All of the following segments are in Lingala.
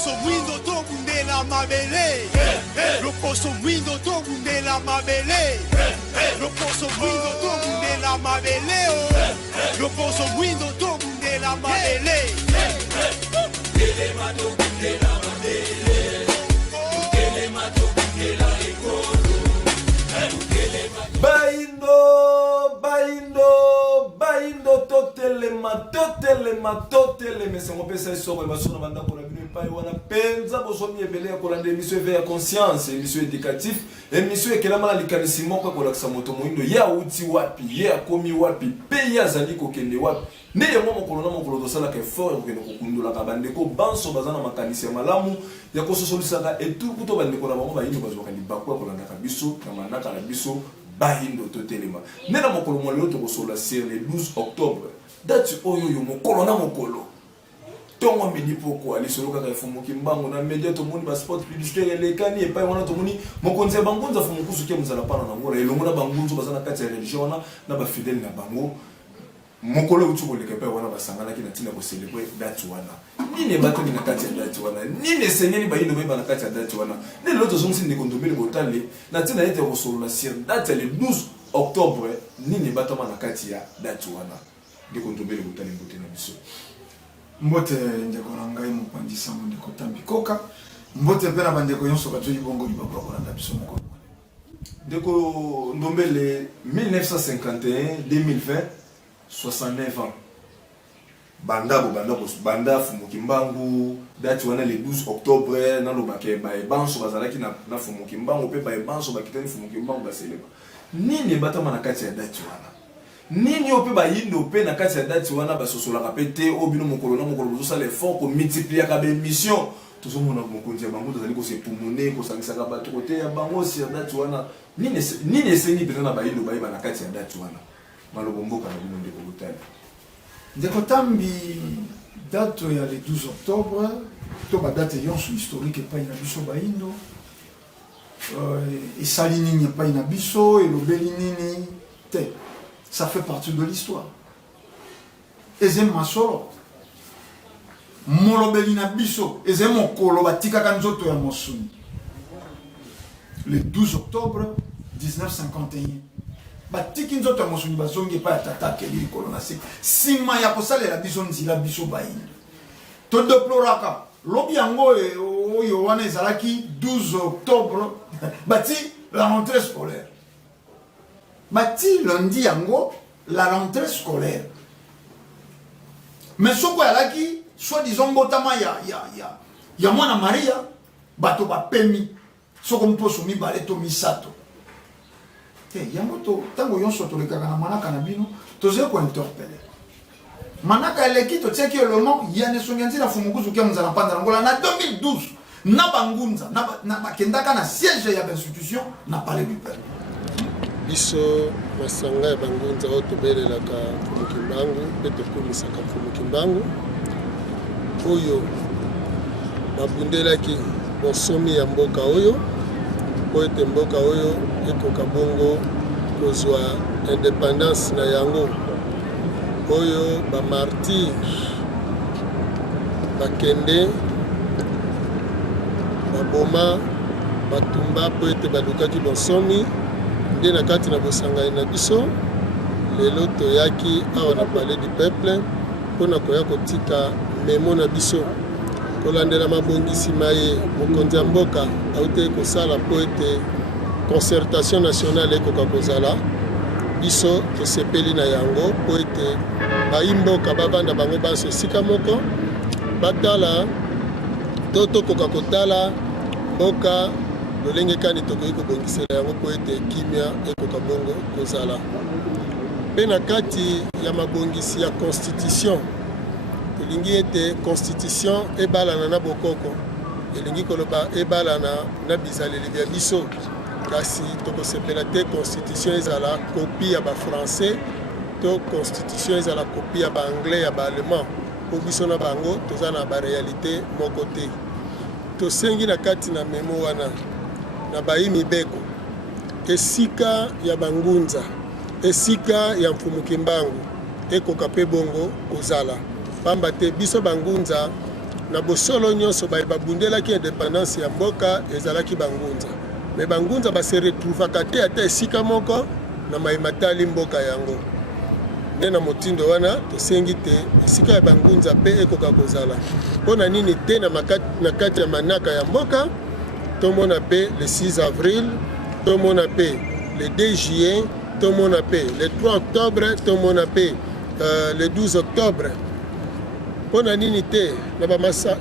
Lokoso mwindo to bundela mabele. Lokoso mwindo to bundela mabele. Lokoso mwindo to bundela mabele. Lokoso mwindo to bundela mabele. Bundela mato bundela mabele. Bundela mato bundela ekolo. Baindo totelema sengo pesa isoko basona banda ko na bino pai wana penza bosomi ebele ya kolanda émission éveil ya conscience, émission éducatif, émission ekelama na likanisi moko ko lakisa moto moindo ya uti wapi ya komi wapi pe ya zali ko kende wapi ne yango mokolo na mokolo dosala ka effort ko kende ko kundula ka bandeko banso bazana makanisi ya malamu ya ko sosolisaka etu kuto bandeko na bango bayindo bazwa libakwa ko landa ka biso na manaka na biso Bahindo totelema. Nena mokolo mwalelo to kosola sur le 12 octobre. Date oyo yo mokolo na mokolo. Tongo midi pourquoi les solo kaka fumu kimbango na media to moni ba sport publicitaire lekani epai wana to moni mokonzi ya bangunza fumu kusuke muzala pana na ngola elongo na bangunzo bazana kati ya religion na ba fidèle na bango. Mokolo utuko leka epai wana basangana ki na tina ko célébrer date wana. Nini bato ni na kati ya date wana. Nini senyeni bayindo beba na kati ya date wana. Nini loto zonsi ndi kondomele botale na tina ete ko solo sur date le 12 octobre nini bato na kati ya date wana. Ndi kondomele botale mbote na biso. Mbote ndeko na ngai mopandisa ndeko Tambikoka. Mbote pe na bandeko yonso bato libongo libaba ko landa biso moko. Ndeko Ndombele 1951 2020 69 ans. Banda Fumukimbangu date wana le 12 octobre na lobake ba banso bazalaki na Fumukimbangu pe ba banso bakitani Fumukimbangu baseleba. Nini batama na kati ya date wana? Nini ope ba yindo pe na kati ya date wana basosola kapete obino mokolo na mokolo zo sala effort ko multiplier ka be mission tout le monde mokonzi ya bango tozali ko se pumune ko sangisa ka bato kote ya bango sur date wana. Nini esengi pe na ba yindo ba na kati ya date wana? Malobo mboka na bino ndeko botali. Ndeko Tambi date ya le 12 octobre to ba date yonso historique pa ina biso baindo et salinini pa ina biso et lobeli nini te, ça fait partie de l'histoire. Ezem masoro molobeli na biso ezem mokolo batika kanzoto ya mosuni le 12 octobre 1951 batiki nzoto mosuni bazongi pa tata keli kolona se sima ya kosalela biso nzila biso baini to deploraka lobi yango oyo wana ezalaki 12 octobre bati la rentrée scolaire bati lundi yango la rentrée scolaire mais soko yalaki soit disons botama ya mwana Maria bato bapemi soko mposo mibale to misato yango to tango yonso to lekaka na manaka na bino toze ko interpeller manaka eleki to tiaki le nom ya ne songanzi na fumukuzu kia muzala panda ngola na 2012 na bangunza na bakendaka na siège ya institution na palais du peuple biso masanga ya bangunza o to belelaka Fumukimbangu pe to komisaka Fumukimbangu oyo babundelaki bosomi ya mboka oyo po ete mboka oyo ekoka bongo kozwa indépendance na yango oyo ba martyr bakende baboma batumba po ete balukaki bonsomi nde na kati na bosangani na biso lelo toyaki awa na palais du peuple mpona koya kotika memo na biso kolandela mabongisi maye mokonzi ya mboka auti kosala po ete concertation nationale ekoka kozala biso tosepeli na yango po ete bayimboka bavanda bango banso esika moko batala to tokoka kotala mboka lolenge kani tokoki kobongisela yango po ete kimia ekoka bongo kozala mpe na kati ya mabongisi ya constitution elingi ete constitution ebalana na bokoko elingi koloba ebalana na bizaleli bya biso kasi tokosepela te constitution ezala copie ya bafrançais to constitution ezala copie ya baanglais ya baallemand po biso na bango toza na barealité moko te tosengi na kati na memo wana na bayi mibeko esika ya bangunza esika ya Fumukimbangu ekoka pe bongo kozala pamba te biso bangunza na bosolo nyonso babundelaki indépendance ya mboka ezalaki bangunza. Mais bangunza ba se retrouvaka te ata esika moko na maimatali mboka yango. Nde na motindo wana tosengi te esika ya bangunza pe ekoka kozala. Pona nini te na kati ya manaka ya mboka tomona pe le 6 avril, tomona pe le 2 juillet, tomona pe le 3 octobre, tomona pe le 12 octobre. Pona nini te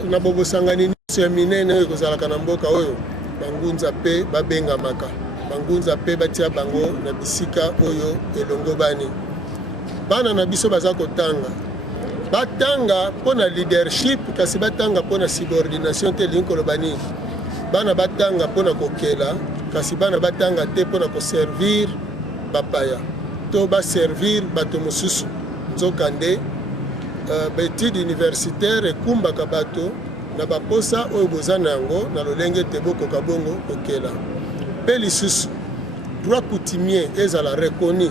na bobosangani nyonso ya minene oyo ekozalaka na mboka oyo bangunza pe babengamaka, bangunza pe batia bango na bisika oyo elongo bani. Bana na biso baza kotanga batanga pona leadership kasi batanga pona subordination te linkolo bani. Bana batanga pona kokela kasi bana batanga te pona koservir bapaya to baservir bato mosusu. Nzokande baétude universitaire ekumbaka bato na baposa oyo boza na yango na lolenge te bokoka bongo kokela. Pe lisusu droit coutumier ezala reconnu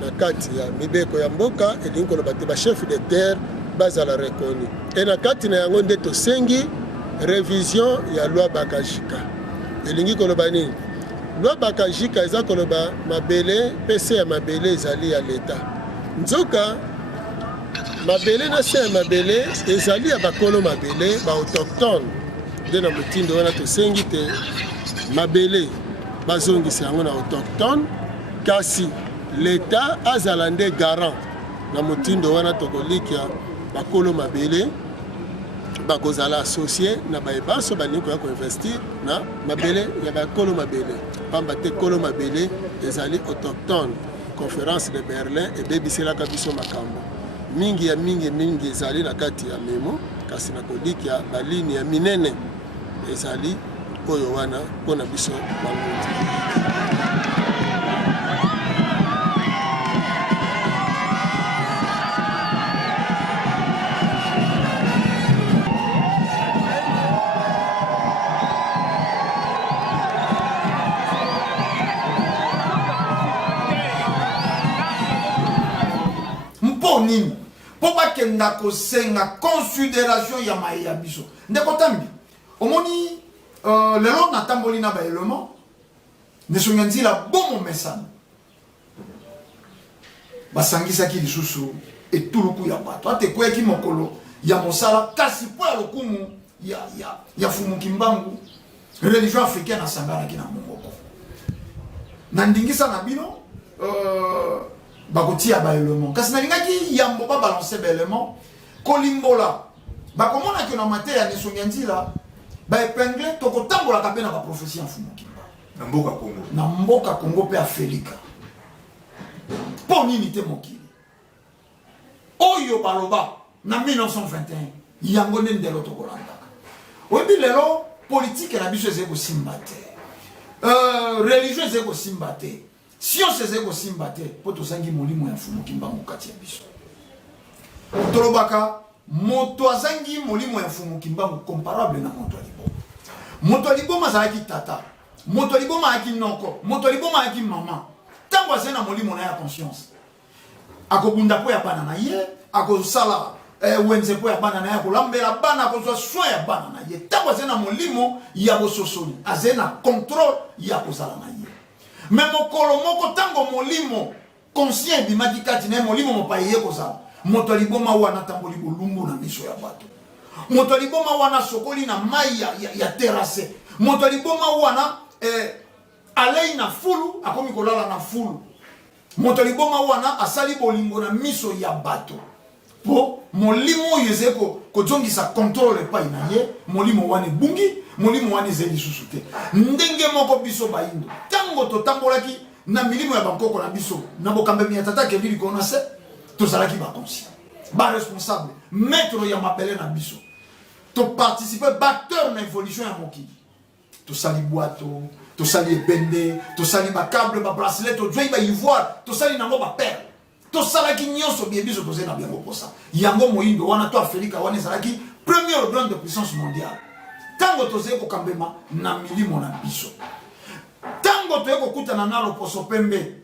na kati ya mibeko ya mboka elingi koloba te bachef de terre bazala reconnu. E na kati na yango nde tosengi révision ya loi Bakajika. Elingi koloba nini? Loi Bakajika eza koloba mabele pese ya mabele ezali ya leta. Nzoka mabele na se ya mabele ezali ya bakolo mabele ba autochtone. Nde na motindo wana tosengi te mabele bazongisa yango na autochtone kasi l'État azala nde garant na motindo wana tokolikia bakolo mabele bakozala associé na baebaso balingi ya koinvestir na mabele ya bakolo mabele pamba te kolo mabele ezali autochtone. Conférence de Berlin ebebiselaka biso makambo mingi ezali na kati ya memo kasi na kolikia balini ya minene ezali oyo wana mpona biso bangunza. Nini po bakenda kosenga considération ya maye ya biso ndeko tambi omoni lelo natamboli na baelement nesonga nzila bomo mesana basangisaki lisusu etuluku ya bato ate kweki mokolo ya mosala kasi po ya lokumu ya fumuki mbangu religion africaine asanganaki na mongoko na ndingisa na bino bakotia ba élément kasi nalingaki yambo ba balancer ba élément kolimbola bakomona ke na materia ya nesonga nzila ba épingle tokotambola ka pe na ba prophétie en fumukimba na mboka Congo pe Afrika po nini te mokili oyo baloba na 1921 yango nde lo tokolandaka oyebi lelo politique na biso ezeko simba te religion ezeko simba te science ezeko simba te po tosangi molimo ya fumuki mbangu kati ya biso tolobaka moto azangi molimo ya fumuki mbangu comparable na moto aliboma. Moto aliboma azalaki tata, moto aliboma aki noko, moto aliboma aki mama. Tango azena molimo na ya conscience akobunda po ya bana na ye, akosala wenze po ya bana na ye, akolambela bana, akozwa soin ya bana na ye. Tango azena molimo ya bososoli, azena contrôle ya kozala na ye. Mais mokolo moko tango molimo conscient bimaki kati na molimo mopaye kozala moto aliboma wana tamboli bolumbu na miso ya bato, moto aliboma wana sokoli na mai ya terrasse, moto aliboma wana alei na fulu akomi kolala na fulu, moto aliboma wana asali bolingo na miso ya bato po molimo yezeko kozongisa contrôle pa na ye, molimo wana bungi, molimo wana zeli susute ndenge moko biso baindo tango totambolaki na milimo ya bankoko na biso na bokambemi ya tata ke bili kona se tozalaki ba conscient ba responsable maître ya mapele na biso to participer acteur na évolution ya mokili to sali boato to sali ebende to sali ba câble ba bracelet to joy ba ivoire to sali nango ba perle to salaki nyonso bien biso to zena bien posa yango moyindo wana to Afrika wana salaki première grande puissance mondiale tango to zeko kambema na milimo na biso tango to eko kutana na loposo pembe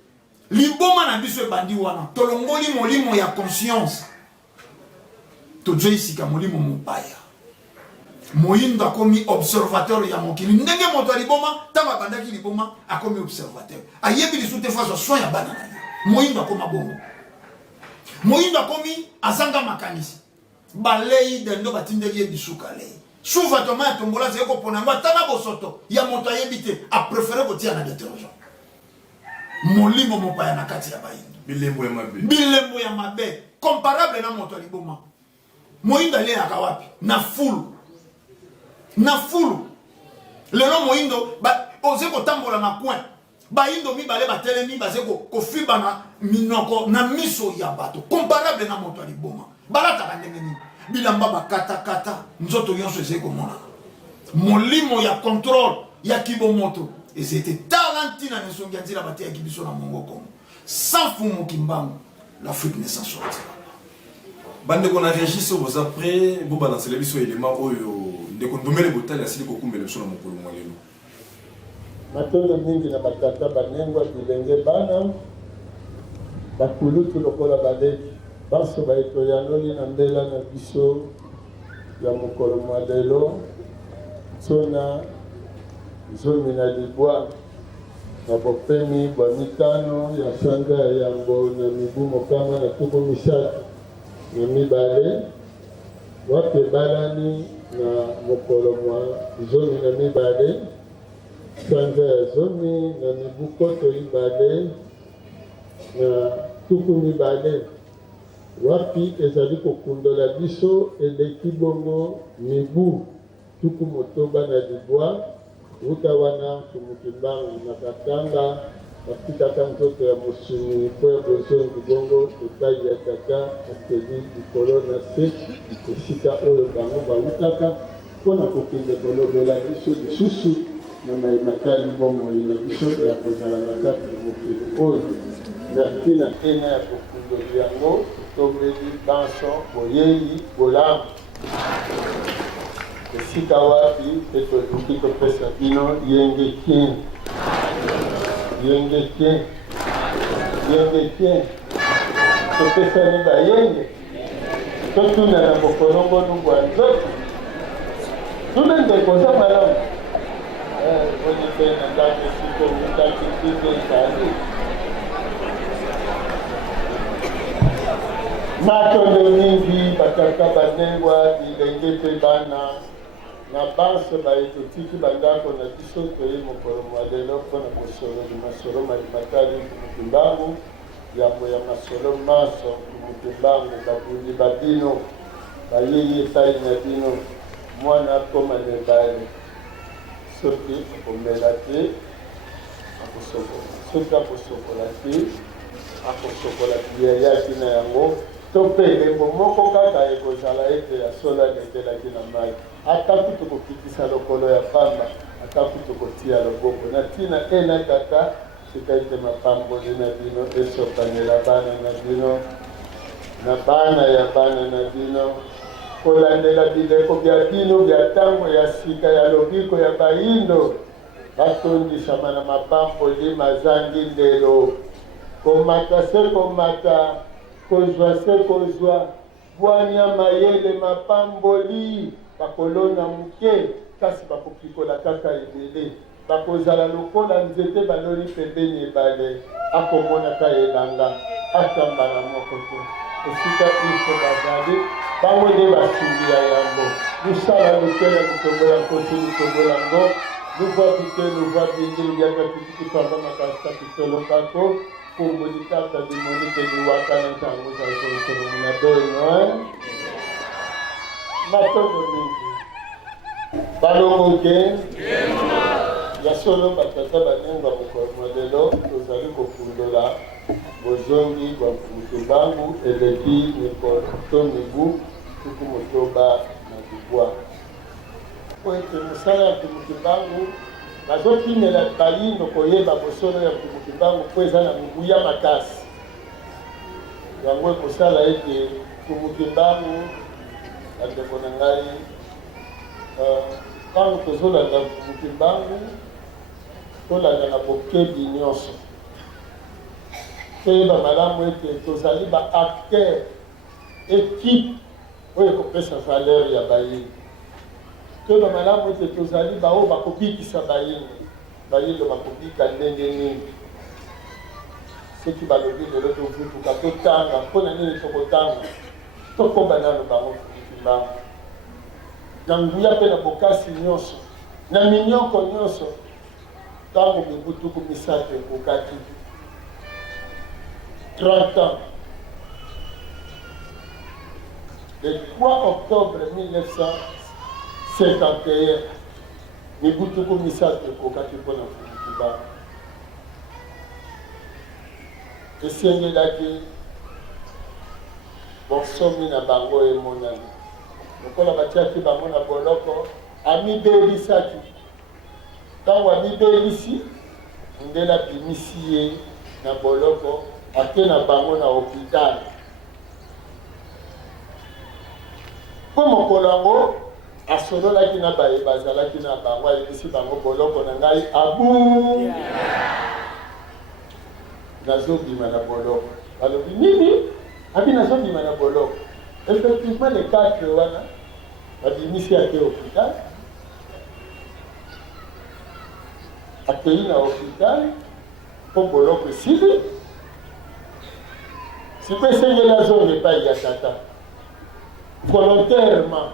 liboma na biso ebandi wana tolongoli molimo ya conscience to joisika molimo mopaya moyindo akomi observateur ya mokili ndenge moto aliboma tanga bandaki liboma akomi observateur ayebi lisute faso soin ya bana na ye moyindo akoma bongo moyindo akomi azanga makanisi balei dendo batindeli ye bisuka lei suva toma ya tombola zeko pona ngwa tana bosoto ya moto ayebi te a préféré kotia na détergent molimo mopaya na kati ya bayindo bilembo ya mabe comparable na moto aliboma moyindo ale akawapi na fulu lelo moyindo oze kotambola na coin bayindo mibale batelemi baze kofiba na minoko na miso ya bato comparable na moto aliboma balataka ndenge nini bilamba bakatakata nzoto nyonso ezali komona molimo ya contrôle ya kibomoto ezete talentina nesongi ya nzela bateyaki biso na mongo kongo sans fumu kimbangu l'Afrique ne s'en sortira. Bande qu'on a réagi sur vos après, vous balancez les biso éléments de kondomele botali asili kokumbele biso na mokolo mwalelo. Matondo mingi na batata banengwa bilenge bana bakulutu lokola baleki baso baetoyanoli na mbela na biso ya mokolo mwalelo sona zomi na libwa na bopemi bwa mitano ya sanga ya yango na mibu mokama na tuku misatu na mibale wapi ebalani na mokolo mwa zomi na mibale sanza ya zomi na mibu koto ibale na tuku mibale wapi ezali kokundola biso eleki bongo mibu tuku motoba na libwa uta wana tumukimbangu na katanga batikaka nzoto ya mosuni po ya bozongi bongo epai ya tata ateli likolo na se esika oyo bango bautaka mpona kokende kolobela biso lisusu na mayemakali bomoi na biso ya kozala na kati ya mokili oyo na ntina ena ya kokundoli yango tobeli banso boyei bolamu esika wapi etolingi kopesa bino yenge kien topesani bayenge totuna na bokolongonu bwa nzoto tuna ndekoza malamu olipe na ndake siko utaki kike ezali matondo mingi batata banengwa bilenge mpe bana na banse baetotiki bandako na biso toye mokolo mwalelo mpona kosololi masolo malimatali kumukimbangu yambo ya masolo maso kumukimbangu babundi babino bayeli epai na bino mwana akoma mebale soki akomela te akosokola soki akosokola te akosokola biyayaki na yango to mpe elembo moko kaka ekozala ete yasola letelaki na mai ata kutu kokitisa lokolo ya pamba ata kutu kotia loboko na ntina ena kaka sika ete mapamboli na bino esopanela bana na bino na bana ya bana na bino kolandela bileko bya bino bya ntango ya sika ya lobiko ya bayindo batondisama na mapamboli mazangi ndelo komata se komata kozwa se kozwa bwanya mayele mapamboli bakolona muke kasi bakopikola kaka ebele bakozala lokola nzete baloli pembeni ebale akomonaka elanga atambala moko te esika biso bazali bango nde basimbi ya yango lusala lutela litombola nkosi litombola ngo luvwabi te luvwabi nde liaka pitiki pamba makasika pitolokako kumbuli tata limonike liwaka na ntango za zolokolo muna doino matondo mingi balongoke ya solo batata banengwa mokolo lelo tozali kofundola bozongi bwa mukimbangu eleki mikolo to mibu tuku motoba na libwa po ete mosala ya mukimbangu bazopimela bayindo koyeba bosolo ya mukimbangu po eza na mibu ya makasi yango ekosala ete mukimbangu bandeko na ngai ntango tozolanda mukimbangu tolanda na bokebi nyonso toyeba malamu ete tozali baacteur équipe oyo ekopesa valeur ya bayini to ba malamu ete tozali bao bakobikisa bayino bakobika ndenge nini soki balobi lelo tovutuka totanga mpona nini tokotanga tokomba nano bango kimbango na nguya mpe na bokasi nyonso na minyoko nyonso ntango mibutuku misato ekokaki 30 ans. Le 3 octobre 1951, mibutuku misato ekokaki mpona Kimbangu. Esengelaki bonsomi na bango emonani. Lokola batiaki bango na boloko, amibelisaki. Ntango amibelisi, ndela bimisi ye na boloko, ake na bango na hôpital. Po mokolo yango asololaki na baye bazalaki na bango ayebisi bango boloko na ngai abu nazobima na boloko. Balobi nini? Abi nazobima na boloko. Effectivement les 4 wana babimisi ake hôpital. Akei na hôpital po boloko esili. Siko esengeli azonga epai ya tata volontairement.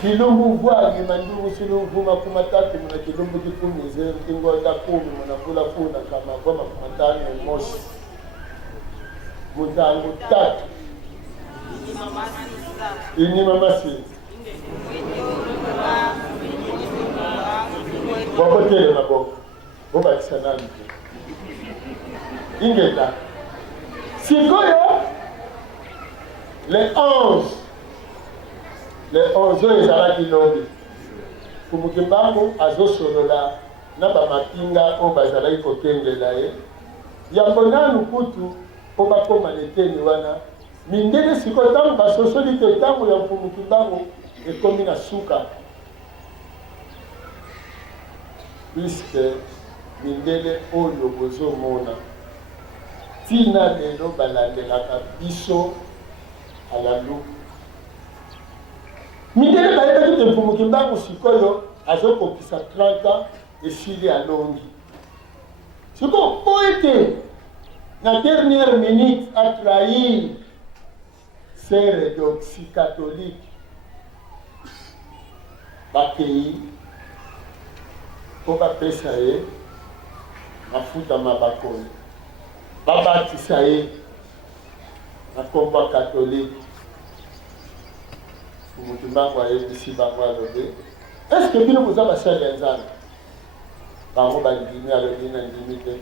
Kilumbu bwagi mandungu silumbu makuma tatu muna kilumbu kikumi zeru kingoza 10 muna kula funa kama goma kumatano moshi mutangu tatu ini mamasi wapotele maboko boba kisanami ingeta sikoyo le 11 oyo ezalaki lobi Kimbangu azosolola na bamapinga oyo bazalaki kokengela ye yambo nanu kutu po bakoma leteni wana mindele sikoyo ntango basosoli te ntango ya Kimbangu ekomi na suka puisque mindele oyo bozomona tina lelo balandelaka biso alalu mindele bayebaki te Kimbangu sikoyo azokokisa 30 ans esili alongi sikoyo po ete na dernière minute atrahir sere doxy catholique bakei po bapesa ye mafuta mabakoli babatisa ye na kombo ya katolike. Kimbangu ayebisi bango alobi eske bino boza basali ya Nzambe? Bango bandimi alobi na ndimi te.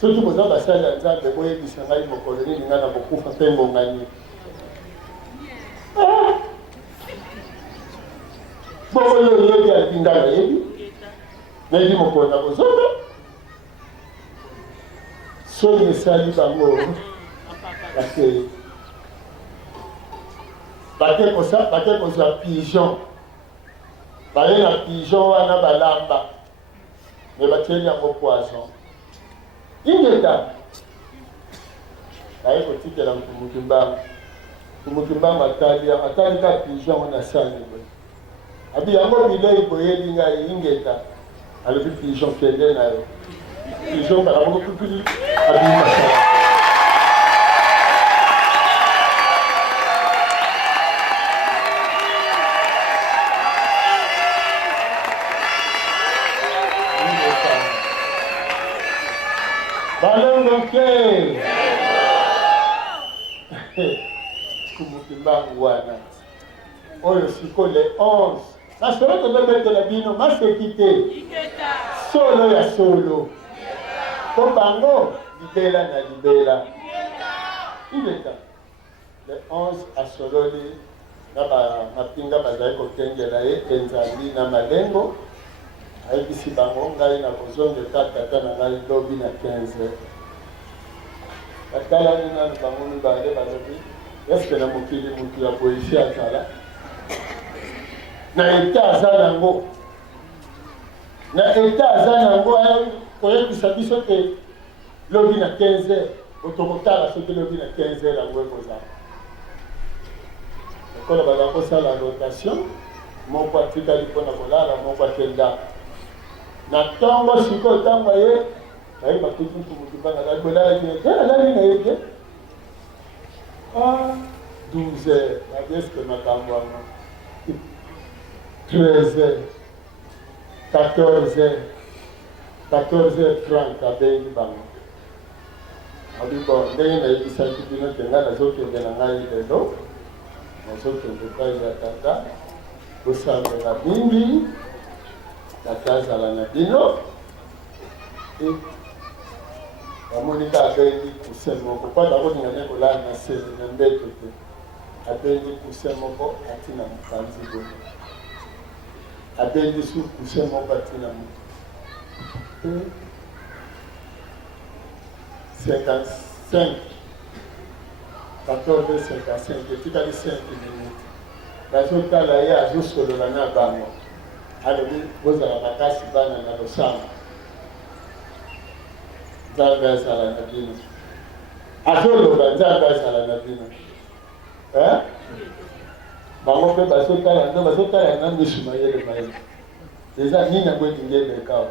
Soki boza basali ya Nzambe boyebisa ngai mokolo nini ngai na bokufa mpe ngongani. Bokoyo yebi alipinda na yebi nayebi mokolo na bozoba soni esali bango bakei bate kozwa pigeon baye na pigeon wana balamba me batieli yango poison ingeta baye kotikela Kimbangu atali ka pigeon wana sani boye abi yango bilei boyebi ngai ingeta alobi pigeon kende na yo pigeon bakamoko pipili abima balongoke Kimbangu wana oyo siko le 11 nasolo tobebetela bino masekite solo ya solo po bango libela na libela ingeta le 11 asololi na mapinga bazali kokengela ye enzali na malengo ayebisi bango ngai na kozonge tata na ngai lobi na 15 batalani nanu bango mibale balobi eske na mokili mutu ya boyeshi azala na eta aza nango koyebisa biso te lobi na 15 otokotala soki lobi na 15 yango ekozala Quand on va faire la rotation, mon poids tika lipona kolala, mon poids tenda. Na tango siko tango ye, ayi bakiti kumukibanga la kolala qui est là la ligne est bien. Ah, 12 heures, la est-ce que ma tango 13 heures, 14 heures, 14h30 à Béni Bango. Je dis bon, il y a des gens qui disent que les autres sont dans les dos, les autres sont pas les tata, vous savez la bimbi, la case à la nadino, et la monica a béni pour ce moment. Pourquoi d'abord il y a un collant à 16 ans, a béni pour ce moment, à Tina Moukanzi, a béni pour ce moment, à Tina Moukanzi. 55, 14 55, et puis dans les 5 minutes. La zone là, il y a juste le lana bango. Alors, vous avez la casse banane dans le sang. Zagaz à la nabine. Azolo, zagaz à la nabine. Hein? Bango peut passer au cas, non, passer au cas, il y a un mishumaïe de maïs. Les amis n'ont pas été le cas.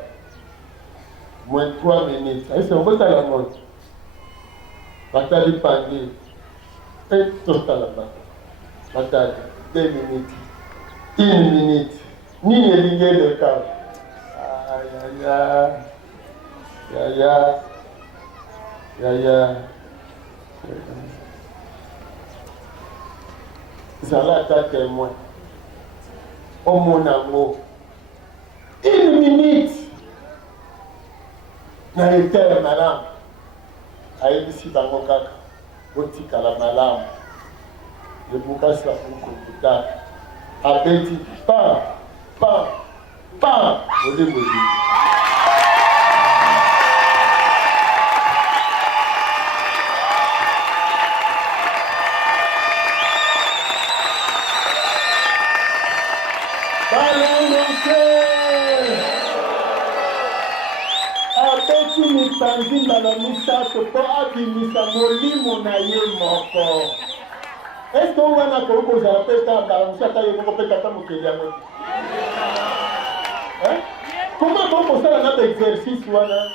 Moins 3 minutes. C'est un peu à la mode. Bataille pandée. Et tout à la bataille. Bataille. 2 minutes. 1 minute. Ni ne ligne le cas. Aïe aïe aïe. Aïe aïe. Ça va être témoin. Au mon amour. 1 minute. Na etere malamu ayebisi bango kaka botikala malamu lebukasi ya kokuta abeti pa olebodi Tanzimba la misato po abimisa molimo na ye moko. Est-ce qu'on va na koko za peta ba musaka ye moko peta ta mokeli ya moko? Hein? Comment on peut faire un exercice wana?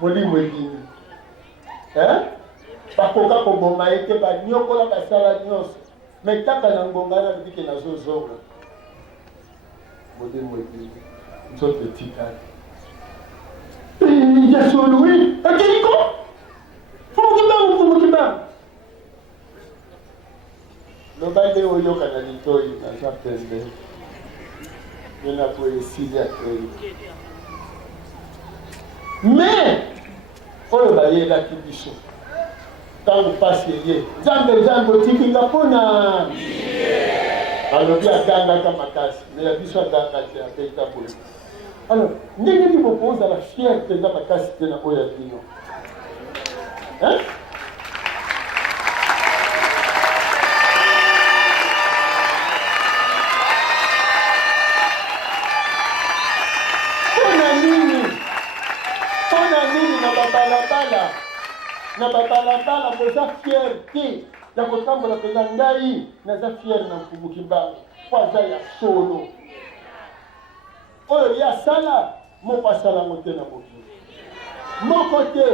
Molimo ebini. Hein? Bakoka ko bomba ete ba nyokola ba sala nyonso. Mais taka na ngonga na biki na zozonga. Molimo ebini. Nzoto tikali. Il y a son Louis, un kéliko. Faut le bail au yoka na litoi na chapelle. Il n'a pas essayé à créer. Mais, oh là, il y a la kibicho. Quand vous passez, Zambo, Tikinga Pona. Alors, il y a Ganga Kamakasi, mais il y a Bichon Ganga qui a fait ta boule. Alors, n'ayez vous pose à la fierté de la capacité de la Oyatino. Hein? Na babalabala koza fierté ya kotambola pena ngai naza fier na mpubuki mbango po aza ya solo oyo ya sala moko asalango te na mokili moko te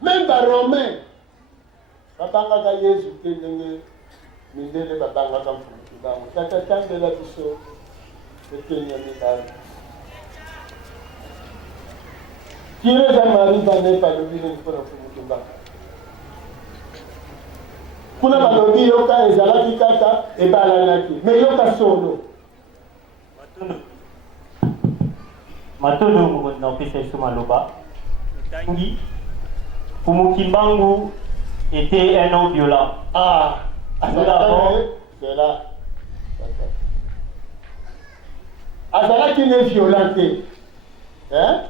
même baromain babangaka yesu te ndenge mindele babangaka mpubuki mbango tatatangela biso etenya mibale Kireza Marie Vané Palobi ne peut pas faire kuna balobi yoka ezalaki kaka ebalanaki mais yoka solo matondo mo na ofisa iso maloba tangi Fumukimbangu était un homme violent. C'est là. Azala qui n'est violenté. Hein?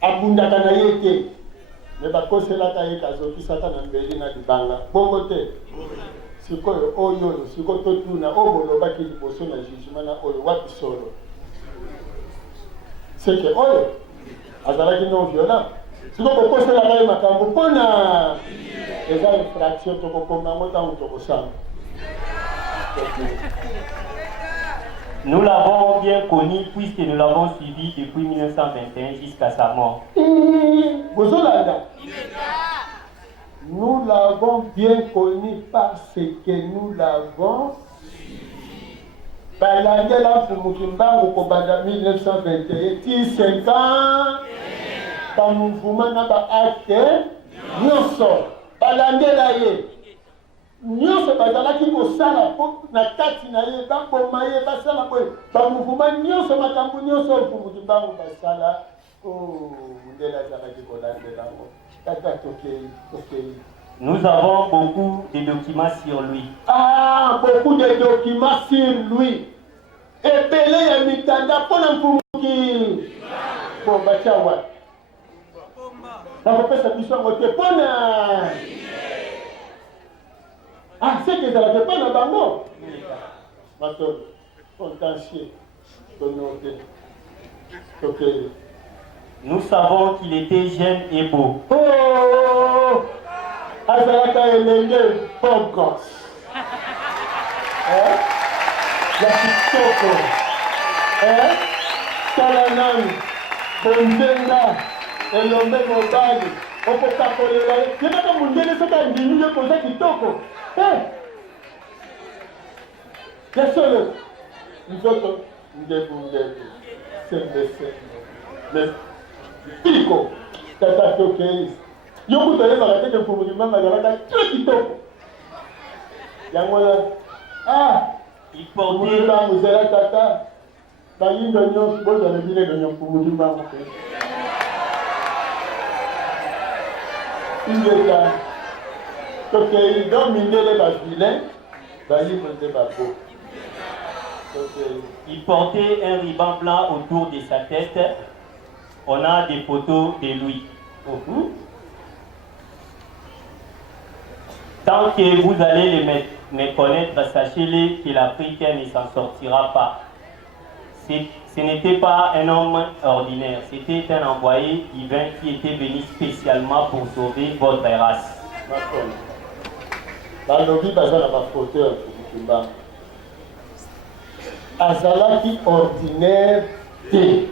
Abundaka na yete. Mais bakosela ka yeka zoki sata na mbeli na dibanga. Bongo te. Sikoyo oyo sikoto tuna obolo baki liboso na jugement na oyo wapi solo. C'est que oyo azala qui non violent. Si vous posez la main, ma cambo, pour les infractions, tu peux comprendre. Nous l'avons bien connu puisque nous l'avons suivi depuis 1921 jusqu'à sa mort. Nous l'avons bien connu parce que nous l'avons balandé la Fumukimbango pour 1921 ti 5 ans par mouvement na ba acte nyonso balandé la ye nyonso bazalaki kosala na kati na ye baboma ye basala boye ba mouvement nyonso makambo nyonso Fumukimbango basala ndela ezalaki kolandela yango. Nous avons beaucoup de documents sur lui. Ah, beaucoup de documents sur lui. Et Pelé a mis tanda pour l'enfouki. Bon, bah, tiens, ouais. On peut faire mission au Tépona. Ah, c'est que ça la fait pas dans le bango. Maintenant, contentieux. Ok. Nous savons qu'il était jeune et beau. Oh! Azalaka elenge beau gosse. La kitoko. Talanami. Bonzenga. Elombe mobali. Okokakolela. Yebaka mundele soka ndimi yo koza kitoko. Kesole. Nzoto. Ndebu. Sembe. Mais Pico, tata tokeis. Yoku tole bagate ke Fumukimbango azalaka kitoko. Yango Il portait Fumukimbango zela tata. Bayindo nyonso bozala bile do Fumukimbango. Ingeta tokei do mindele ba vilain, bayindo de babo. Il portait un ruban blanc autour de sa tête. On a des photos de lui. Tant que vous allez les connaître, sachez-le que l'Afrique ne s'en sortira pas. Ce n'était pas un homme ordinaire, c'était un envoyé divin qui était venu spécialement pour sauver votre race. Azalaki ordinaire te.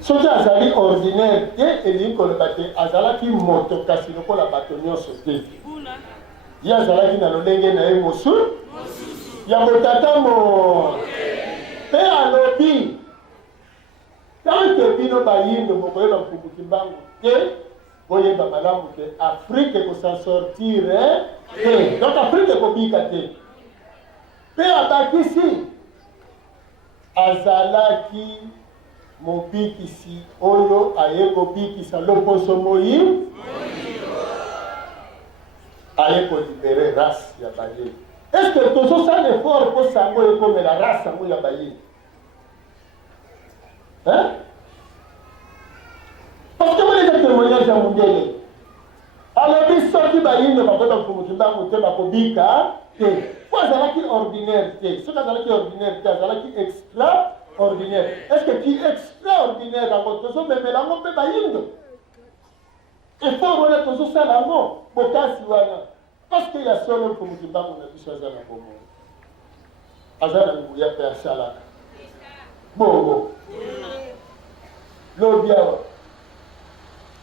Soki azali ordinaire te elingi koloba te azalaki moto kasi lokola bato nyonso te. Ye azalaki na lolenge na ye mosusu ya botata mo mpe alobi tanke bino bayindo bokoyeba Fumukimbango te boyeba malamu te Afrique ekosan sortir te. Donc Afrique ekobika te. Mpe abakisi azalaki mobikisi oyo aye kobikisa loposo moyi aye kolibere race ya baye. Est-ce que tozosala effort mpo sango ekomela race yango ya baye? Parce que moi les témoignages ya mondele alobi soki bayindo bakoyeba Fumukimbango te bakobika te. Po azalaki ordinaire te. Soki azalaki ordinaire te azalaki extraordinaire. Est-ce que qui extraordinaire yango tozomemela yango mpe bayindo? Effort wana tozosala yango bokasi wana parce que ya solo Fumukimbango na biso aza na bomo aza na nguya mpe asalaka bongo lobi awa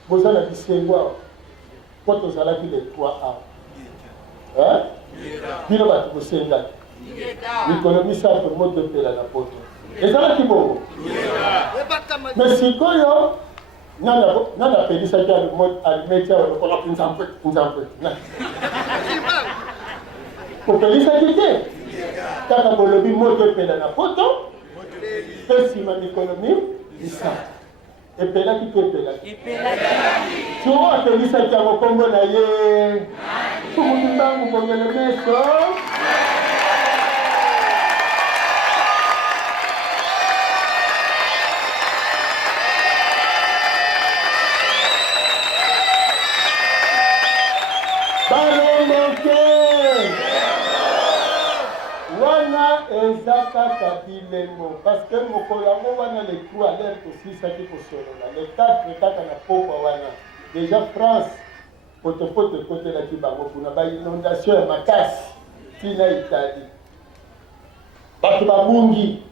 boza na bisengo awa po tozalaki le 3 awa bino bato bosengaki mikolo misato modopela na poto ezalaki bongo. Mais sikoyo nana apelisaki alimeti awa lokola nzambe kopelisaki te kaka kolobi moto epela na poto mpe nsima mikolo misato epelaki to epelaki soki apelisaki yango nkombo na ye Fumukimbango bongele meso. Wana ezaka kabilembo parce que mokolango wana le 3 l'air tosisaki kosolola le 4 kaka na pokwa wana déjà France potopoto ekotelaki bango kuna bainondation ya makasi tina Italie bato babungi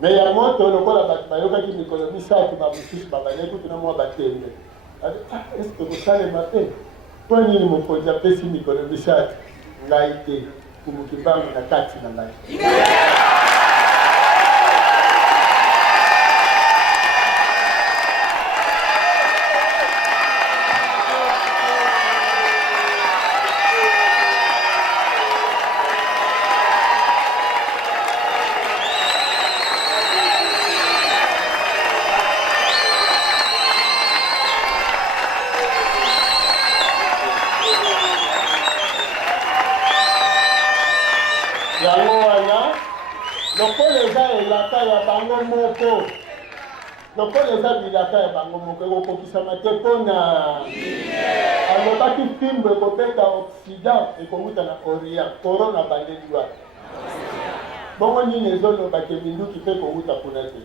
me ya moto lokola bato bayokaki mikolo misato bamosusu babandaki kuna mwa batembe eske kosalema te mpo nini mokonzi apesi mikolo misato ngai te kumukibangu na kati na ngai lokola eza bilaka ya bango moko ekokokisama te mpona alobaki filme ekobeta occident ekomuta na orient korona bandeli wapi bongo nini ezoloba ke minduki mpe kokuta kuna te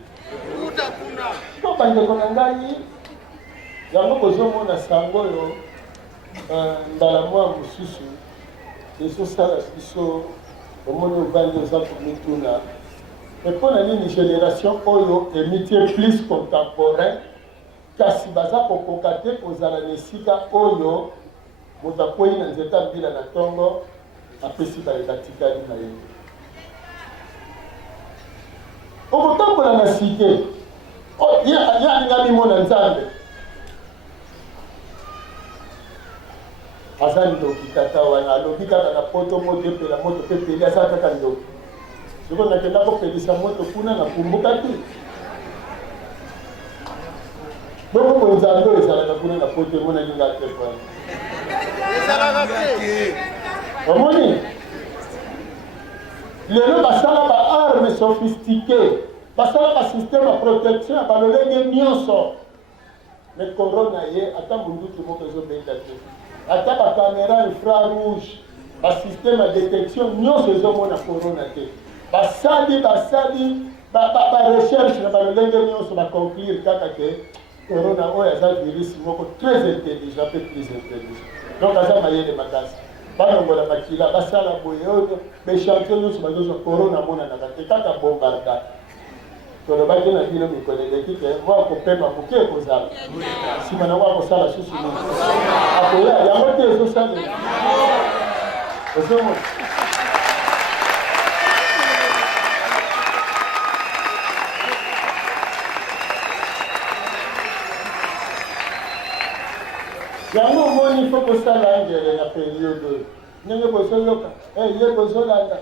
to bandeko na ngai yango kozomona sango oyo mbala mwa mosusu ezosala biso omoni ovandi oza komituna epona nini génération oyo emitié plus contemporain kasi baza kokoka te kozala na esika oyo moto akwei na nzeta mbila na ntongo apesi batikali na ye okotambola na sike yalinga mimona nzambe aza ndoki tata wana alobi kaka na poto moto epela moto mpe peli aza kaka ndoki siko nakenda kopelisa moto kuna na kumbuka te bongo nzambe oyo ezalaka kuna na poto emonalinga te pana omoni lelo basala baarme sophistiqué basala basystème ya protection ya balolenge nyonso me corona ye ata munduki moko ezobeta te ata bacaméra infrarouge basystème ya détection nyonso ezomona corona te basali barecherche na balolenge nyonso baconclure kaka ke corona oyo aza virus moko très intelligent mpe plus intelligent donc aza mayele makasi balongola makila basala boye oyo bechante nyonso bazozwa corona amonanaka te kaka bombarda tolobaki na bino mikolo eleki te mwa kopema moke ekozala nsima nango akosala susu nini akoya yango te ezosalela ozomona yango omoni fo kosala ngele na periode oyo ndenge bozoyoka ye bozolanda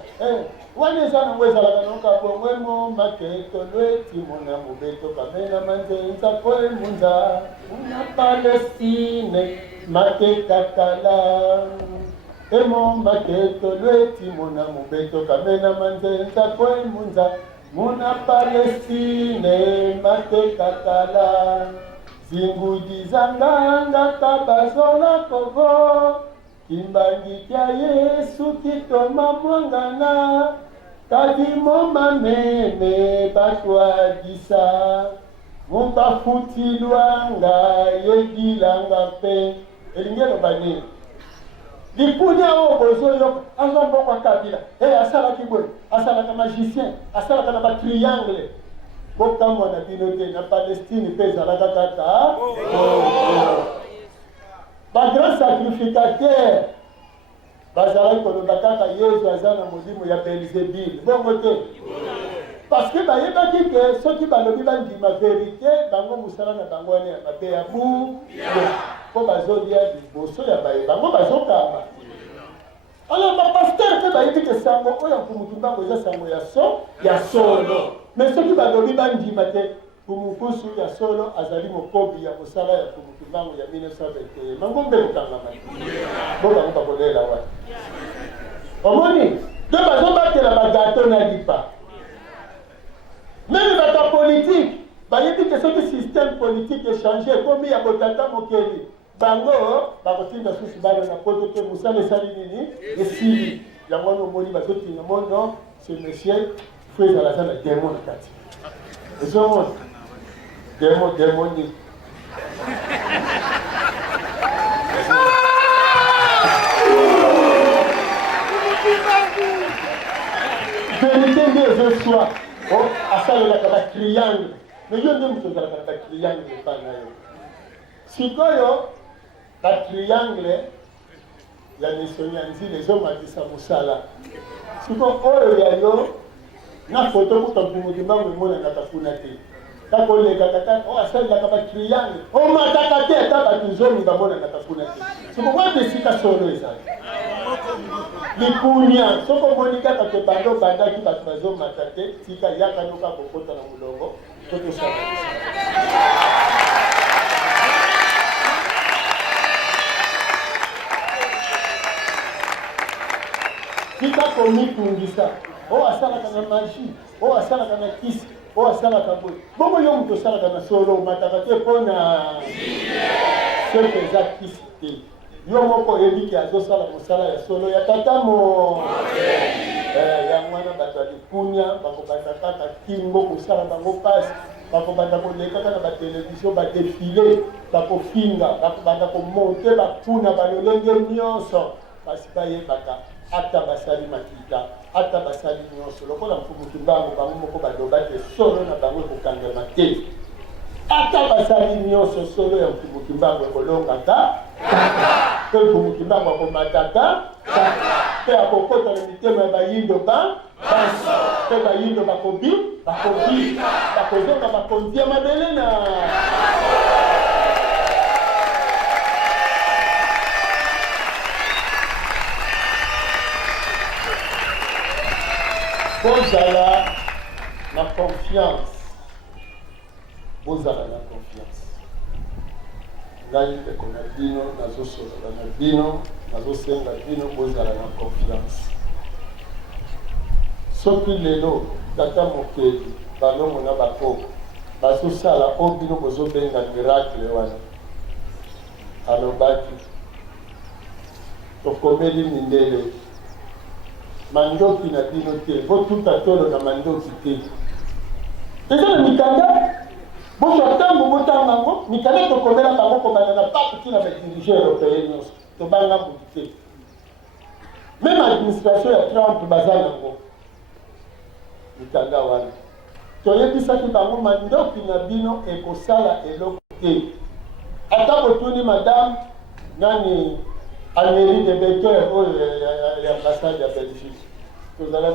wana eza nango ezalaka noka bongwemo maketo lweti mona mobeto kamena manzenza po emunza una palestine makekakala emo maketo lweti mona mobeto kamena manzenza po emunza muna palestine makekakala zingudi zanganga kabazola kogo kimbangi kya yesu kitoma mwangana kadimo mameme batwadisa mubafutilwanga yegilanga pe elingelo banini likunya oyo bozoyoka azombokwa kabila asalaki boye asalaka magicien asalaka na batriangle bokamwa na bino te na palestine mpe ezalaka kaka bagrand sacrificateur bazalaki koloba kaka yesu aza na molimo ya belzebile bongo te parce que bayebaki ke soki balobi bandima verité bango mosala na bango wana ya mabe ya bu mpo bazolia liboso ya baye bango bazokamba alors bapaster mpe bayebi ke sango oyo nkumutumbango eza sango ya solo mais soki balobi bandima te kumukusu ya solo azali mokobi ya mosala ya kumutumbango ya 1921 bango mpe kokangama bo bango bakolela wana omoni nde bazobatela bagato na lipa meme bato politique bayebi ke soki système politique echange ekomi ya botata mokeli bango bakotinda susu bana na poto te mosala esali nini esili yango wana omoni bazotinga mono ce monsieur faut ezala za na démon na kati ezomona démonique vérité nde ezoswa asalelaka batriangle mais yo nde moto ozalaka na batriangle epa na yo sikoyo batriangle ya misoni ya nzila ezomatisa mosala sikoyo oyo ya yo na foto kuta mpumukimbango emonanaka kuna te kaka olekaka kaka o asalelaka batriangle omataka te ata bato zomi bamonanaka kuna te siko wate esika solo ezali likunya soko omoni kaka te bando obandaki bato bazomata te tika yaka noka kokota na molongo to tosala tika komitungisa o asalaka na magie o asalaka na kisi o asalaka boye bongo yo moto osalaka na solo omataka te mpona soki eza kisi te yo moko oyebi ke azosala mosala ya solo ya tatamo yango wana bato ya likunya bakobanda kaka kingo kosala bango mpasi bakobanda kolekaka na batelevizio badefile bakofinga bakobanda komonte bakuna balolenge nyonso kasi bayebaka ata basali makita ata basali nyonso lokola mfumuki mbango bango moko baloba te solo na bango ekokangama te ata basali nyonso solo ya mfumuki mbango ekolongaka mpe mfumuki mbango akomataka mpe akokota na mitema ya bayindo basi mpe bayindo bakobi bakozonga bakondia mabele na bozala na confiance ngai ndeko na bino nazosolola na bino nazosenga bino bozala na confiance soki lelo tata mokeli balongo na bakoko bazosala o bino bozobenga miracle wana alobaki tokomeli mindele mandoki na bino te botuta tolo na mandoki te eza na mikanda bozwa ntango botanga ngo mikanda tokomela bango kobanda na pape tina badirige européen nyonso tobanga mbudi te meme administration ya Trump baza nango mikanda wana toyebisaki bango mandoki na bino ekosala eloko te ata botuni madame nani Amélie de Becker oyo ya ambassade ya Belgique tozala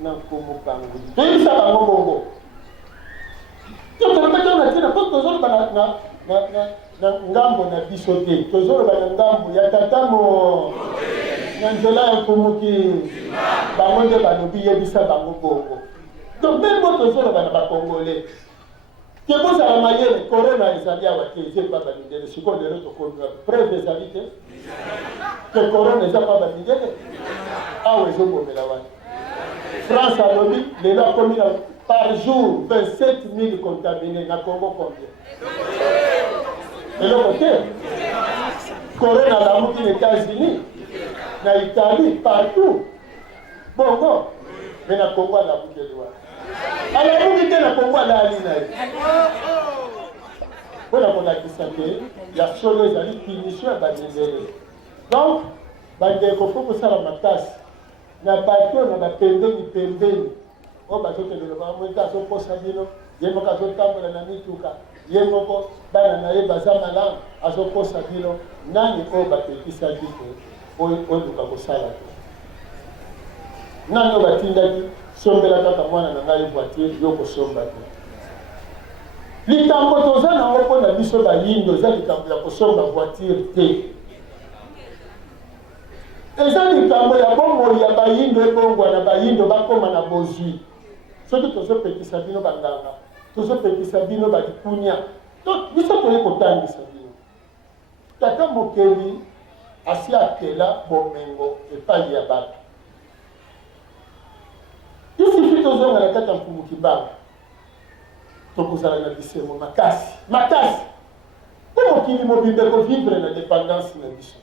na nkombo kango toyebisa bango bongo totolobaki na tina po tozoloba na ngambo na biso te tozoloba na ngambo ya tatamo na nzela ya mfumuki bango nde balobi yebisa bango bongo donc meme tozoloba na bakongole ke bozala mayele corona ezali awa te eze pa bamindele sikoyo lelo tokomi preuve ezali te ke corona eza pa bamindele awa ezobomela wana France alobi lelo akomi na par jour 27 000 contaminés na Congo combien eloko te corona alamuki na États-Unis na Italie partout bongo me na Congo alamukeli wana alamuki te na Congo alali na ye mpona kolakisa te ya solo ezali punition ya bamindele donc bandeko mpo kosala makasi na bato na bapembeni oyo bazokendela bamwete azoposa bino ye moko azotambola na mituka ye moko bana na ye baza malamu azoposa bino nani oyo bapekisaki te oyo oluka kosala te nani oyo batindaki sombela kaka mwana na ngai voiture yo kosomba te likambo toza nango mpo na biso bayindo eza likambo ya kosomba voiture te eza likambo ya bomoi ya bayindo ebongwana bayindo bakoma na bozwi soki tozopekisa bino banganga tozopekisa bino balikunya biso toye kotangisa bino tata mokeli asi akela bomengo epai ya bato isifi tozonga na kati ya mfumuki mbango tokozala na bisengo makasi mpo mokili mobimba ekovivre na dépendance na biso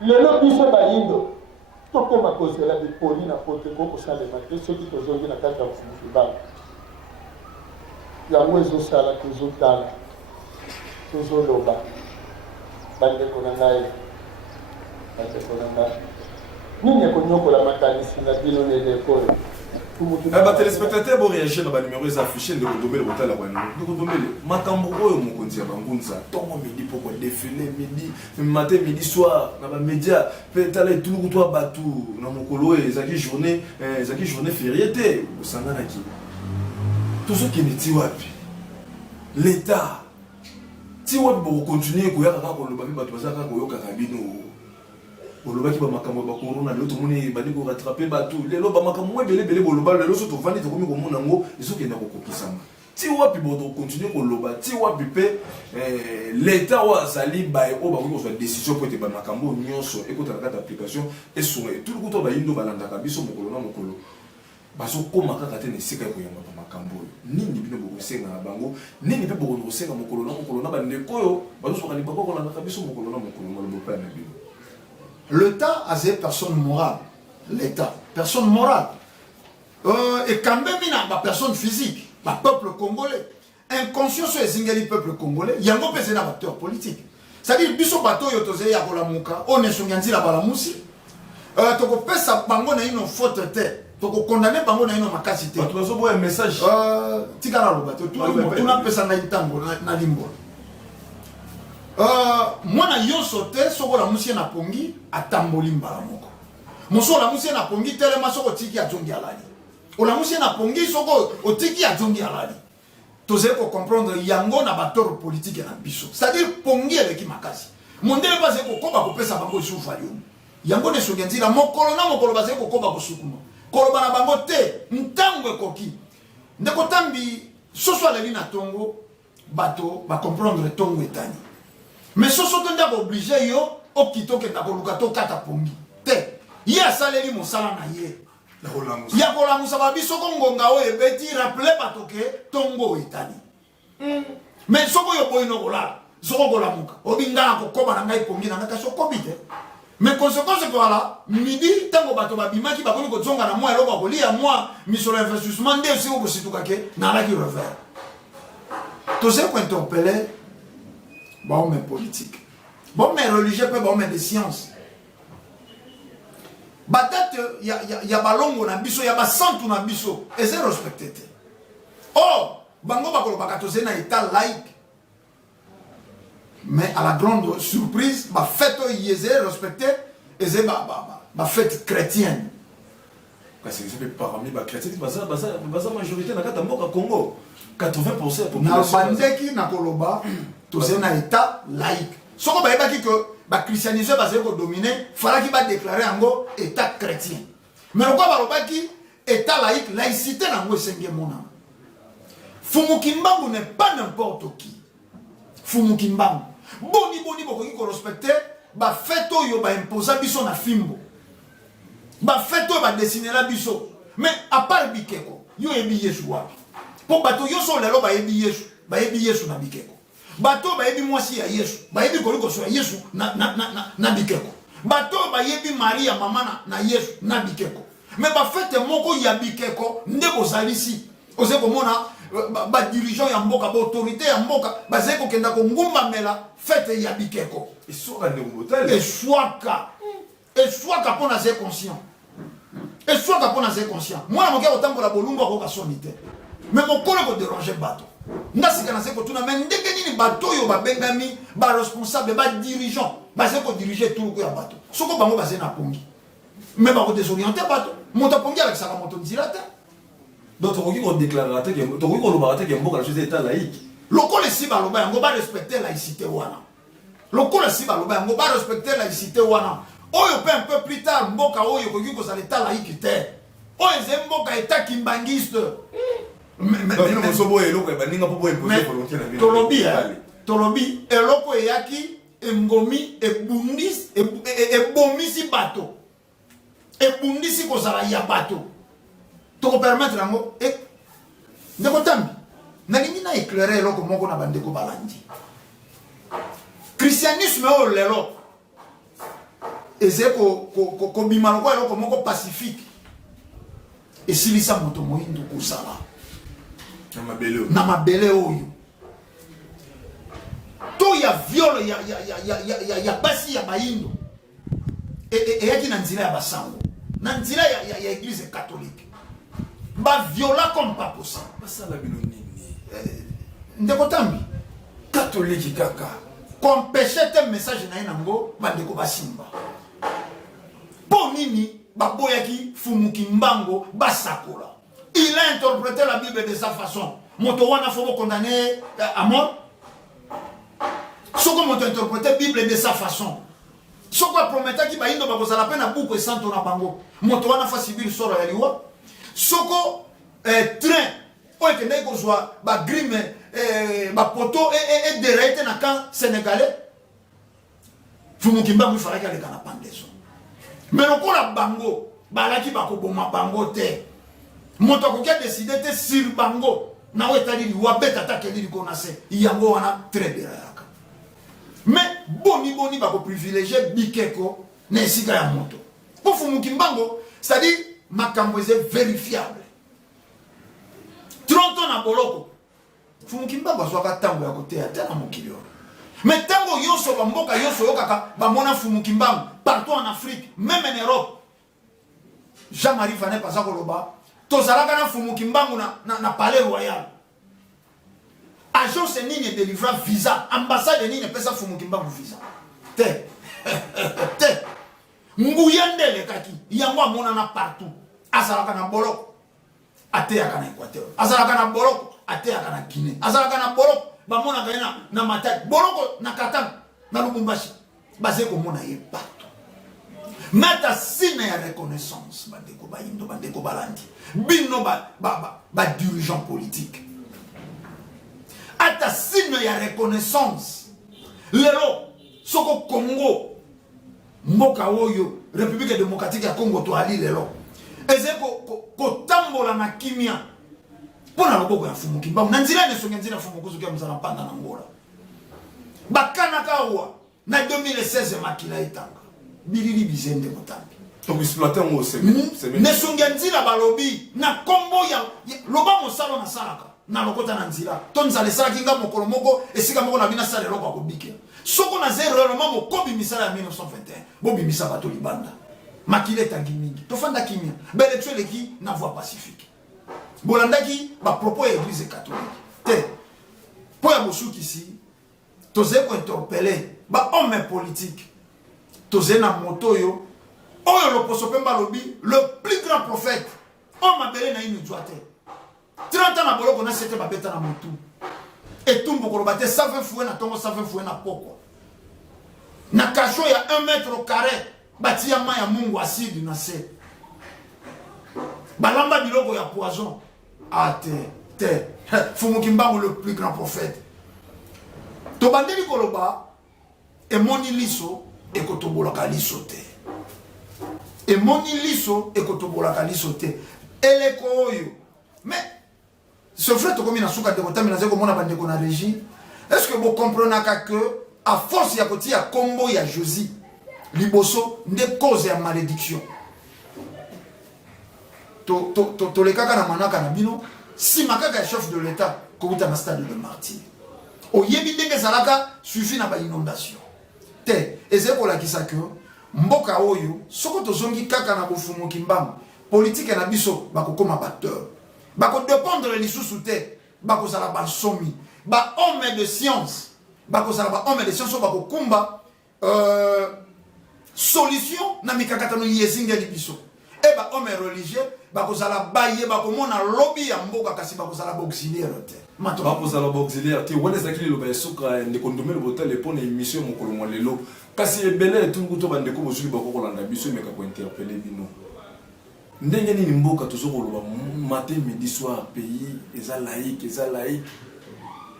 lelo biso bayindo tokoma kozela bipoli na poto ekokosalema te soki tozongi na kati ya mokili yango ezosala tozotala tozoloba bandeko na ngai nini ekonyokola makanisi na bino nelekole ba téléspectateur bo réagir na ba numéro les affichés de Kodombele botala kwa nini de Kodombele makambo oyo mokonzi ya bangunza tongo midi poko défilé midi matin midi soir na ba média pe tala tout toi batu na mokolo ezaki journée fériée te osangana ki tout ce qui niti wapi l'état ti wapi bo continuer ko yaka ko loba batu bazaka ko yoka kabino boloba ki ba makambo ba corona lelo tomoni bandi ko rattraper batu lelo ba makambo belé boloba lelo so to vandi to komi ko mona ngo esoki na ko kokisama ti wapi bo to continuer ko loba ti wapi pe l'état wa zali ba o ba ko so décision pour te ba makambo nyonso e ko ta kata application et so tout le coup ba yindo balanda ka biso mokolo na mokolo baso koma kaka te ne sika ko yamba ba makambo nini bino bo senga na bango nini pe bo ko senga mokolo na ba ndeko yo baso so ka ni ba ko na ka biso mokolo na mokolo mo pa na bino. L'État a des personnes morales. L'État, personne morale. Et quand même, il y a des personnes physiques. Le peuple congolais. Inconscient sur les ingénieurs du peuple congolais. Il y a un peu d'acteurs politiques. C'est-à-dire, biso bato yotoze ya kolamuka, on est sur Nyanzi la balamusi. Toko pesa bango na ino faute te. Toko condamner bango na ino makasi te. Tu vas envoyer un message. Tika na lobato. Tu na pesa na itango na limbo. Mwana yonso te soko la musie na pongi atamboli mbala moko. Moso la musie na pongi telema soko tiki ajongi alali. O la musie na pongi soko otiki ajongi alali. Toze ko comprendre yango na bator politique na biso. C'est-à-dire pongi eleki makasi. Mondele baze ko koba ko pesa bango sufa yo. Yango ne sogenzi la mokolo na mokolo baze ko koba ko sukuma. Koloba na bango te ntango ekoki. Ndeko tambi soso aleli na tongo bato ba comprendre tongo etani. Mais ce sont des obligés yo okito ke takoluka to kata pongi te ya saleli mosala na ye ya kolamusa babiso kongonga o ebeti rappeler batoke tongo etani mais soko yo boy no kola soko kolamuka obinga ko koba na ngai pongi na ngaka soko bite mais conséquence ko ala midi tango bato babimaki bakoni ko zonga na moi eloko kolia moi misolo investissement nde si ko situka ke na la ki revers to se ko interpeller bon mais politique, bon mais religieux, bon mais des sciences. Peut-être y a balongo na biso, y a basantu na biso, et c'est respecté. Oh, bango bakolo bakatose na état laïque. Mais à la grande surprise, ba fête y est respecté, et c'est ba fête chrétienne. Parce que c'est parmi les chrétiens, la majorité na kata mboka Congo, 80% de la population. Na bandeki na koloba. Tous un état laïque. Ce qu'on va dire que le christianisme va se dominer, il fallait qu'il va déclarer en gros état chrétien. Mais on va dire que état laïque, laïcité dans le cinquième monde. Fumukimbangu n'est pas n'importe qui. Fumukimbangu. Boni boko qui respecter, ba feto yo ba imposer biso na fimbo. Ba feto ba dessiner la biso. Mais à part bikeko, yo ebi Yesu wapi. Pour bato yo so lelo ba ebi Yesu na bikeko. Bato ba yebi mwasi ya Yesu, ba yebi koliko so ya Yesu na bikeko. Bato ba yebi Maria mama na Yesu na bikeko. Mais ba fete moko ya bikeko ndeko salisi. Ose komona ba dirigeant ya mboka, ba autorité ya mboka, ba zeko kenda ko ngumba mela fete ya bikeko. Et soit ne ngotale. Et soit pona se conscient. Et soit pona se conscient. Moi na mokia otambola bolumba ko kasonite. Mais mon kolo ko déranger bato. Nasika na seko tuna mais ndenge nini bato yo ba bengami ba responsable ba dirigeant ba seko diriger tout le ya bato soko bango ba na pongi mais ba ko désorienter bato monta pongi avec sa moto nzilata donc on ko déclarer que to ko loba que mboka la société état laïque lokole si ba loba yango ba respecter laïcité wana lokole si ba loba yango ba respecter laïcité wana oyo pe un peu plus tard mboka oyo ko ko za l'état laïque te oyo ze mboka état kimbangiste. Tolobi eloko eyaki engomi ebomisi bato ebundisi kozala ya bato toko permettre yango ndeko tambi nalingi na éclairer eloko moko na bandeko balandi christianisme oyo lelo eze ko bima loko eloko moko pacifique esilisa moto moyindo kozala na mabele oyo to ya viole ya basi ya bayindo eyaki na nzela ya basango na nzela ya église catholique baviola comme pas possible basala bino nini ndeko tambi catholique kaka compêcher te message na ye nango bandeko basimba po nini baboyaki fumuki mbango basakola il a interprété la Bible de sa façon moto wana faut condamner à mort soko moto interprété Bible de sa façon soko prometaki bayindo bakozala pe na buku esanto na bango moto wana fa civil soro ya liwa soko train oyo ekendaki kozwa bagrime bapoto ederaite na camp sénégalais fumuki mbango ifalaki aleka na pandeso mais lokola bango balaki bakoboma bango te moto akoki adeside te sur bango na oyo etali liwa beta atakeli likona se yango wana très bien yaka mais boni bakoprivilégie bikeko na esika ya moto po fumuki mbango c'est-à-dire makambo eze vérifiable 30 ans na boloko fumuki mbango azwaka ntango ya koteya te na mokili oyo mais ntango yonso bamboka yonso oyokaka bamona fumuki mbango partout en Afrique même en Europe Jean-Marie Vanep aza koloba tozalaka na fumuki mbango na palais royal agence nini délivra visa ambassade nini pesa fumuki mbango visa te te nguya ndele kaki yango amonana partout azalaka na boloko ateyaka na Équateur azalaka na boloko ateyaka na Guinée azalaka na boloko bamonaka ye na Matadi boloko na Katanga na Lubumbashi baze komona ye partout mata sina ya reconnaissance bandeko bayindo bandeko balandi bino ba dirigeant politique ata sina ya reconnaissance lelo soko Congo mboka oyo République démocratique ya Congo to ali lelo eze kotambola na kimia pona loboko ya fumuki mbango na nzira nesonge nzira fumuku zuki ya mzala mpanda na Angola bakanaka awa na 2016 makila etanga bilili bizende motambi donc exploiter ngo nesonge nzira balobi na kombo ya loba mosalo na salaka na lokota na nzira to nzale sala kinga mokolo moko esika moko na bina sala loko akobike soko na zero vraiment mokobi misala ya 1921 bobi misala to libanda makile tangi mingi to fanda kimia bele tueleki na voie pacifique bolandaki ba propos ya église catholique te po ya bosuki ici toze ko interpeller ba homme politique toze na moto yo oyo loposo pemba lobi le plus grand prophète homme abele na inu joate 30 ans na boloko na sete babeta na motu etumbu kolobate savin foué na tongo savin foué na poko na kasho ya 1 mètre carré batia ma ya mungu asidi na se balamba biloko ya poison te fumuki mbango le plus grand prophète to bandeli koloba emoni liso ekotobolaka liso te emoni liso ekotobolaka liso te eleko oyo mais ce frère to komi na suka de kotami na zeko mona bandeko na régie est-ce que vous comprenez que à force ya kotia kombo ya Josie liboso nde cause ya malédiction to le kaka na manaka na bino si makaka ya chef de l'état kobuta na stade de martyr oyebi ndenge zalaka suivi na ba inondation te ezeko la kisaka mboka oyo soko tozongi kaka na bofumuki mbango politique na biso bakokoma batteur bako dépendre lisusu te bakozala basomi ba homme de science bakozala ba homme de science bakokumba solution na mikakatano yezinga libiso e ba homme religieux bakozala baye bakomona lobby ya mboka kasi bakozala auxiliaire te bakozala auxiliaire te wana ezakili loba esuka ndeko ndomelo botale pona émission mokolo mwa lelo kasi ebele etungu to bandeko bozuli bakokolanda biso emeka ko interpeller bino ndenge nini mboka tozokoloba matin midi soir pays eza laïque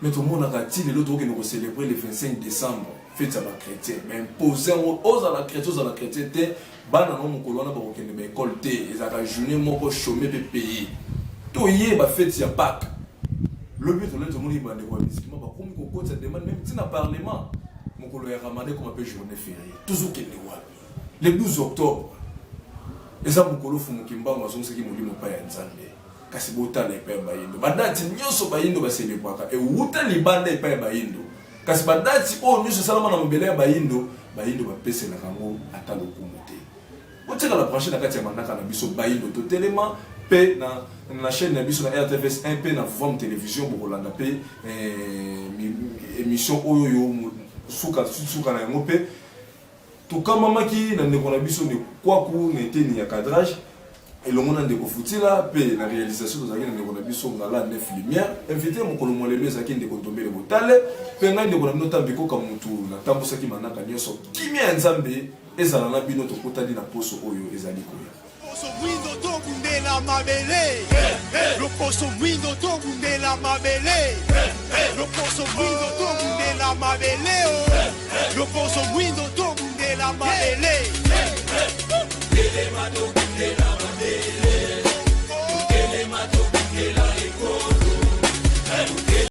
mais tout le monde a dit lelo tokende ko célébrer le 25 décembre fête ya ba chrétien mais imposer aux à la chrétien te bana no mokolo wana bakokende ba école te ezaka journée moko chômé pe pays to yeba fête ya Pâques le but de l'homme bande ko bisikima ba komi ko kotsa demande même tina parlement mokolo ya Ramadan comme appelle journée fériée toujours kende wapi le 12 octobre eza mokolo fumukimbango azongisaki molimo pa ya nzambe kasi botala epai ya bayindo badati nyonso bayindo baselekwaka ewuta libanda epai ya bayindo kasi badati oyo nyonso esalama na mabele ya bayindo bapeselaka yango ata lokumu te otika la branche na kati ya manaka na biso bayindo totelema mpe na chaîne na biso na RTVS 1 mpe na Vom Télévision bokolanda mpe émission oyo yo suka na yango mpe tokamamaki na ndeko na biso ne kwaku na eteni ya cadrage elongo na ndeko futila mpe na réalisation tozalaki na ndeko na biso ngala 9 lumière invité mokolo molelo ezalaki ndeko ntombele botale mpe ngai ndeko na bino tambikoka mutu natambosaki manaka nyonso kimia ya nzambe ezala na bino tokutani na poso oyo ezali koya Mwindo tobundela mabele Loposo mwindo tobundela mabele Loposo mwindo tobundela mabele Loposo mwindo tobundela mabele